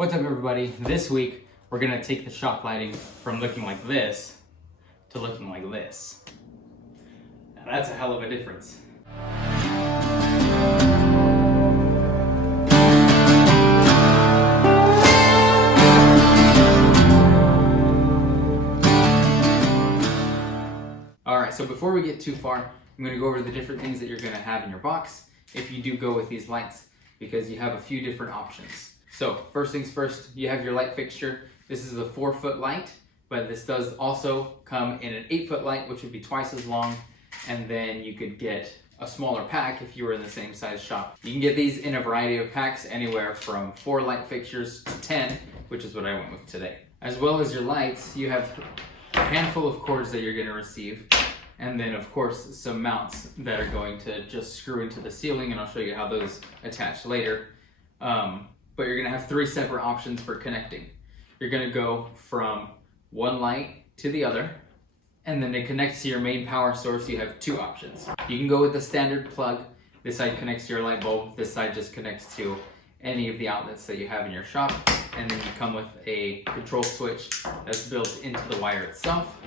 What's up everybody? This week we're gonna take the shop lighting from looking like this to looking like this. Now that's a hell of a difference. Alright, so before we get too far, I'm gonna go over the different things that you're gonna have in your box if you do go with these lights, because you have a few different options. So first things first, you have your light fixture. This is a 4-foot light, but this does also come in an 8-foot light, which would be twice as long. And then you could get a smaller pack if you were in the same size shop. You can get these in a variety of packs, anywhere from 4 light fixtures to 10, which is what I went with today. As well as your lights, you have a handful of cords that you're gonna receive. And then of course, some mounts that are going to just screw into the ceiling, and I'll show you how those attach later. But you're gonna have 3 separate options for connecting. You're gonna go from one light to the other, and then it connects to your main power source. You have 2 options. You can go with the standard plug. This side connects to your light bulb. This side just connects to any of the outlets that you have in your shop. And then you come with a control switch that's built into the wire itself.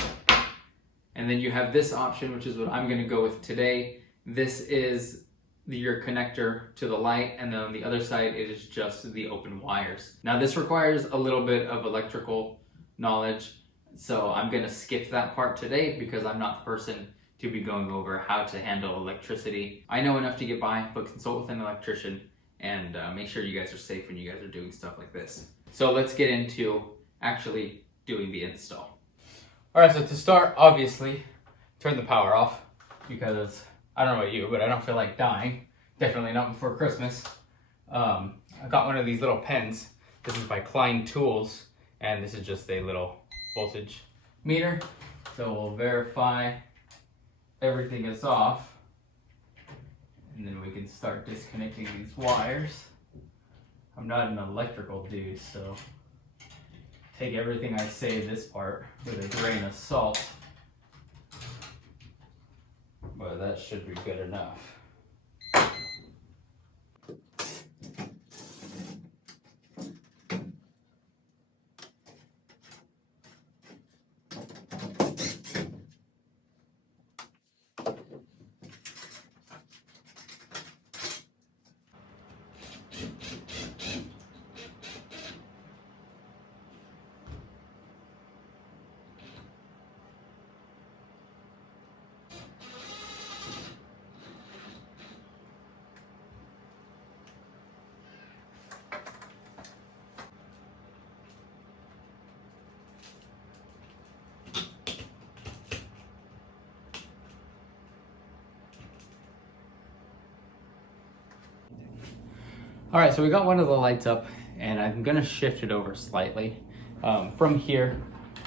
And then you have this option, which is what I'm gonna go with today. This is your connector to the light, and then on the other side it is just the open wires. Now this requires a little bit of electrical knowledge, so I'm gonna skip that part today because I'm not the person to be going over how to handle electricity. I know enough to get by, but consult with an electrician and make sure you guys are safe when you guys are doing stuff like this. So let's get into actually doing the install. Alright, so to start, obviously, turn the power off because I don't know about you, but I don't feel like dying. Definitely not before Christmas. I got one of these little pens. This is by Klein Tools, and this is just a little voltage meter. So we'll verify everything is off, and then we can start disconnecting these wires. I'm not an electrical dude, so take everything I say this part with a grain of salt. But that should be good enough. All right, so we got one of the lights up, and I'm gonna shift it over slightly. From here,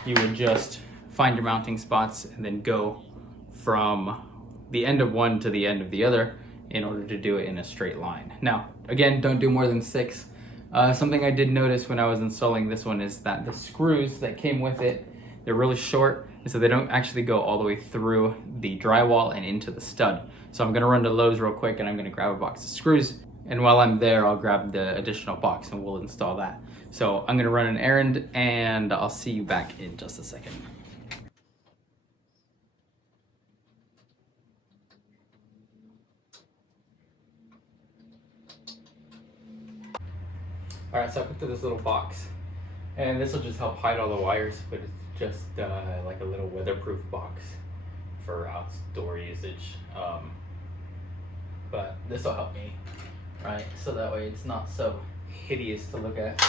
you would just find your mounting spots and then go from the end of one to the end of the other in order to do it in a straight line. Now, again, don't do more than 6. Something I did notice when I was installing this one is that the screws that came with it, they're really short, and so they don't actually go all the way through the drywall and into the stud. So I'm gonna run to Lowe's real quick, and I'm gonna grab a box of screws. And while I'm there, I'll grab the additional box and we'll install that. So I'm gonna run an errand and I'll see you back in just a second. All right, so I put this little box, and this will just help hide all the wires, but it's just like a little weatherproof box for outdoor usage. But this will help me, right? So that way it's not so hideous to look at.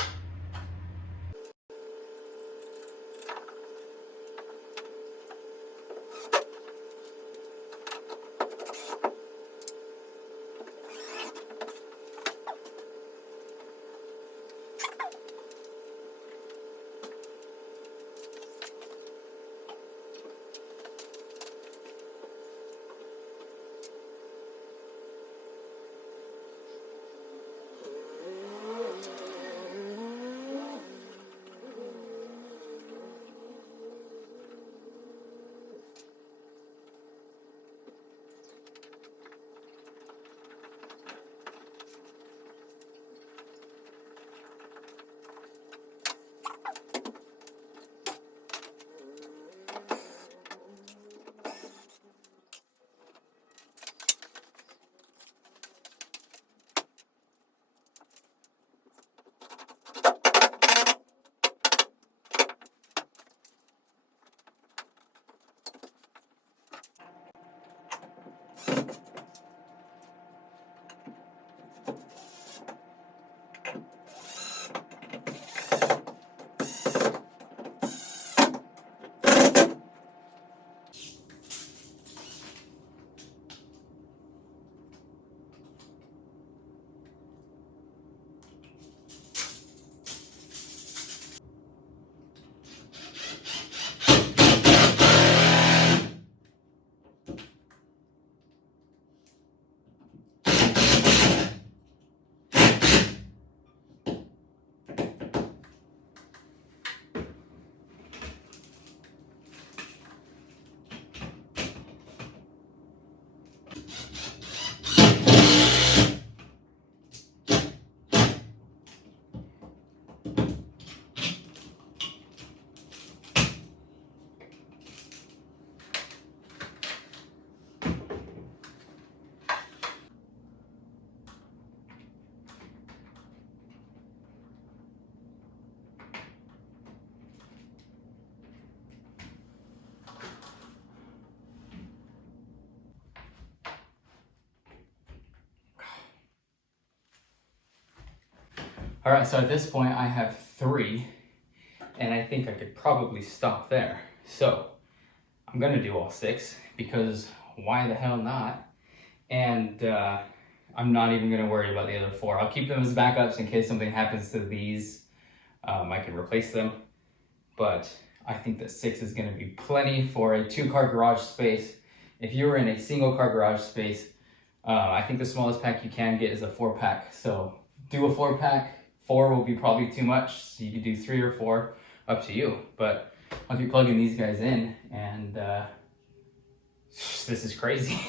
All right, so at this point I have 3, and I think I could probably stop there. So I'm gonna do all 6 because why the hell not? And I'm not even gonna worry about the other 4. I'll keep them as backups in case something happens to these. I can replace them, but I think that 6 is gonna be plenty for a 2-car garage space. If you were in a single car garage space, I think the smallest pack you can get is a 4-pack. So do a 4-pack. 4 will be probably too much, so you could do 3 or 4, up to you. But I'll be plugging these guys in, and this is crazy.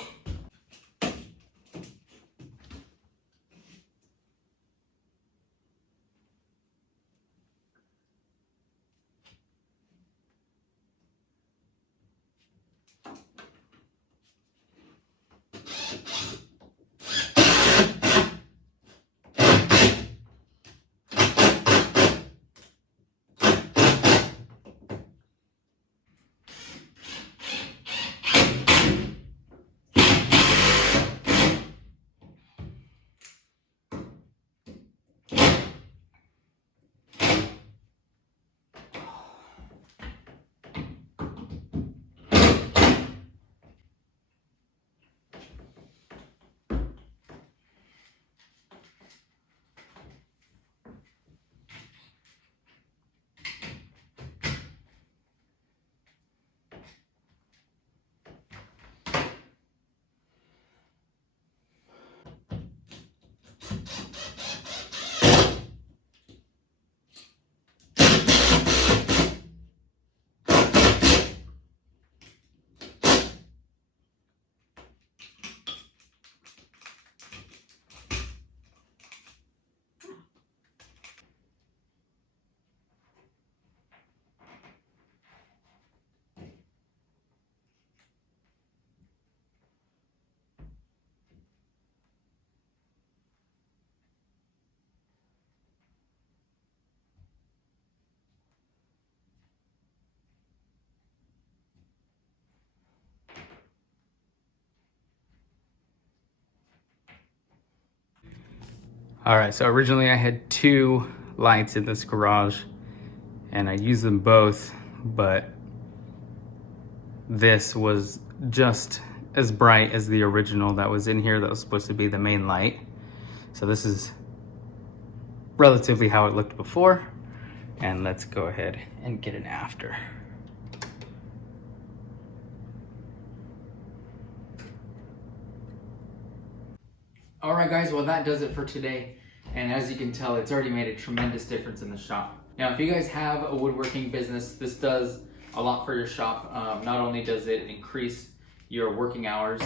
All right, so originally I had 2 lights in this garage and I used them both, but this was just as bright as the original that was in here that was supposed to be the main light. So this is relatively how it looked before, and let's go ahead and get an after. All right guys, well that does it for today. And as you can tell, it's already made a tremendous difference in the shop. Now, if you guys have a woodworking business, this does a lot for your shop. Not only does it increase your working hours,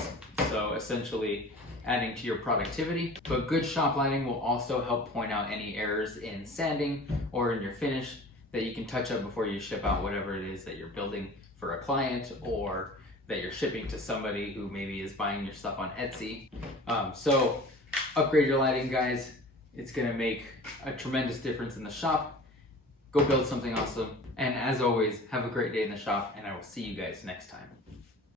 so essentially adding to your productivity, but good shop lighting will also help point out any errors in sanding or in your finish that you can touch up before you ship out whatever it is that you're building for a client or that you're shipping to somebody who maybe is buying your stuff on Etsy. So upgrade your lighting, guys. It's gonna make a tremendous difference in the shop. Go build something awesome. And as always, have a great day in the shop, and I will see you guys next time.